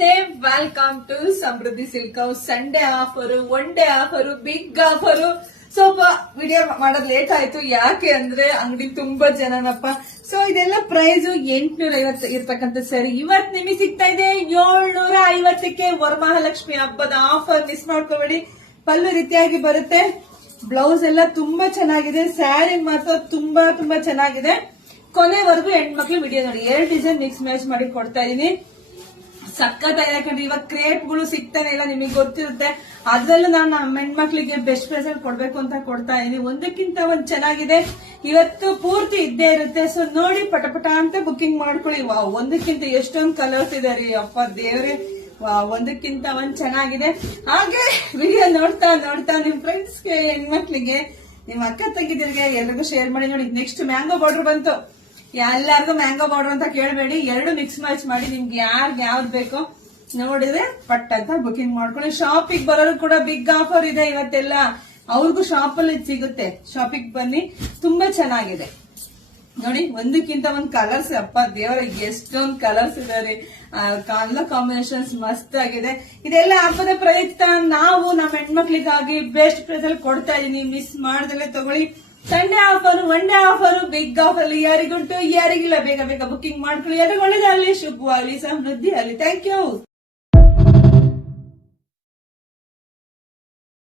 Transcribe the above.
ನಮಸ್ತೆ, welcome to Samruddhi silk house. Sunday offer, one day offer, big offer. ಸ್ವಲ್ಪ video ಮಾಡೋದ್ late ಆಯ್ತು. ಯಾಕೆ ಅಂದ್ರೆ ಅಂಗಡಿ ತುಂಬಾ ಜನನಪ್ಪ. ಸೊ ಇದೆಲ್ಲ ಪ್ರೈಸ್ 850 ಇರ್ತಕ್ಕಂಥ ಸರಿ ಇವತ್ ನಿಮಗೆ ಸಿಗ್ತಾ ಇದೆ 750ಕ್ಕೆ. ವರಮಹಾಲಕ್ಷ್ಮಿ ಹಬ್ಬದ ಆಫರ್ ಮಿಸ್ ಮಾಡ್ಕೋಬೇಡಿ. ಪಲ್ಲು ರೀತಿಯಾಗಿ ಬರುತ್ತೆ. ಬ್ಲೌಸ್ ಎಲ್ಲ ತುಂಬಾ ಚೆನ್ನಾಗಿದೆ. ಸ್ಯಾರಿ ಮಾತ್ರ ತುಂಬಾ ತುಂಬಾ ಚೆನ್ನಾಗಿದೆ. ಕೊನೆವರೆಗೂ ಹೆಣ್ಮಕ್ಳು ವಿಡಿಯೋ ನೋಡಿ. 2 ಡಿಸೈನ್ ಮಿಕ್ಸ್ ಮ್ಯಾಚ್ ಮಾಡಿ ಕೊಡ್ತಾ ಇದೀನಿ. ಸಕ್ಕತ್ತಾಗಿದೆ. ಯಾಕಂದ್ರೆ ಇವಾಗ ಕ್ರೇಪ್ ಗಳು ಸಿಗ್ತಾನೆ ಇಲ್ಲ, ನಿಮಗೆ ಗೊತ್ತಿರುತ್ತೆ. ಅದ್ರಲ್ಲೂ ನಾನು ನಮ್ಮ ಹೆಣ್ಮಕ್ಳಿಗೆ ಬೆಸ್ಟ್ ಪ್ರೆಸೆಂಟ್ ಕೊಡ್ಬೇಕು ಅಂತ ಕೊಡ್ತಾ ಇದೀನಿ. ಒಂದಕ್ಕಿಂತ ಒಂದ್ ಚೆನ್ನಾಗಿದೆ. ಇವತ್ತು ಪೂರ್ತಿ ಇದ್ದೇ ಇರುತ್ತೆ. ಸೊ ನೋಡಿ, ಪಟಪಟ ಅಂತ ಬುಕಿಂಗ್ ಮಾಡ್ಕೊಳ್ಳಿ. ಒಂದಕ್ಕಿಂತ ಎಷ್ಟೊಂದು ಕಲರ್ಸ್ ಇದೆ ರೀ, ಅಪ್ಪ ದೇವ್ರೆ. ಒಂದಕ್ಕಿಂತ ಒಂದ್ ಚೆನ್ನಾಗಿದೆ. ಹಾಗೆ ವಿಡಿಯೋ ನೋಡ್ತಾ ನೋಡ್ತಾ ನಿಮ್ ಫ್ರೆಂಡ್ಸ್ಗೆ, ಹೆಣ್ಮಕ್ಳಿಗೆ, ನಿಮ್ ಅಕ್ಕ ತಂಗಿದಿರಿಗೆ ಎಲ್ರಿಗೂ ಶೇರ್ ಮಾಡಿ. ನೋಡಿ, ನೆಕ್ಸ್ಟ್ ಮ್ಯಾಂಗೋ ಬಾರ್ಡರ್ ಬಂತು. ಎಲ್ಲಾರ್ಗು ಮ್ಯಾಂಗೋ ಬಾರ್ಡರ್ ಅಂತ ಕೇಳಬೇಡಿ. 2 ಮಿಕ್ಸ್ ಮ್ಯಾಚ್ ಮಾಡಿ ನಿಮ್ಗೆ ಯಾವ್ದು ಬೇಕೋ ನೋಡಿದ್ರೆ ಪಟ್ ಅಂತ ಬುಕಿಂಗ್ ಮಾಡ್ಕೊಳ್ಳಿ. ಶಾಪಿಗೆ ಬರೋರು ಕೂಡ ಬಿಗ್ ಆಫರ್ ಇದೆ ಇವತ್ತೆಲ್ಲ. ಅವ್ರಿಗೂ ಶಾಪ್ ಅಲ್ಲಿ ಸಿಗುತ್ತೆ. ಶಾಪಿಗೆ ಬನ್ನಿ, ತುಂಬಾ ಚೆನ್ನಾಗಿದೆ. ನೋಡಿ, ಒಂದಕ್ಕಿಂತ ಒಂದ್ ಕಲರ್ಸ್, ಅಪ್ಪ ದೇವರ ಎಷ್ಟೊಂದ್ ಕಲರ್ಸ್ ಇದಾರೆ. ಕಲರ್ ಕಾಂಬಿನೇಷನ್ಸ್ ಮಸ್ತ್ ಆಗಿದೆ. ಇದೆಲ್ಲ ಹಬ್ಬದ ಪ್ರಯುಕ್ತ ನಾವು ನಮ್ಮ ಹೆಣ್ಮಕ್ಳಿಗಾಗಿ ಬೆಸ್ಟ್ ಪ್ರೈಸ್ ಕೊಡ್ತಾ ಇದೀನಿ. ಮಿಸ್ ಮಾಡ್ದಲೆ ತಗೊಳ್ಳಿ. Sunday offer, one day offer, big offer. ಯಾರಿಗುಂಟು ಯಾರಿಗಿಲ್ಲ, ಬೇಗ ಬೇಗ ಬುಕಿಂಗ್ ಮಾಡ್ಕೊಳ್ಳಿ. ಯಾರಿಗೆ ಒಳ್ಳೇದಾಗ್ಲಿ, ಶುಭವಾಗ್ಲಿ, ಸಮೃದ್ಧಿ ಆಗ್ಲಿ. Thank you.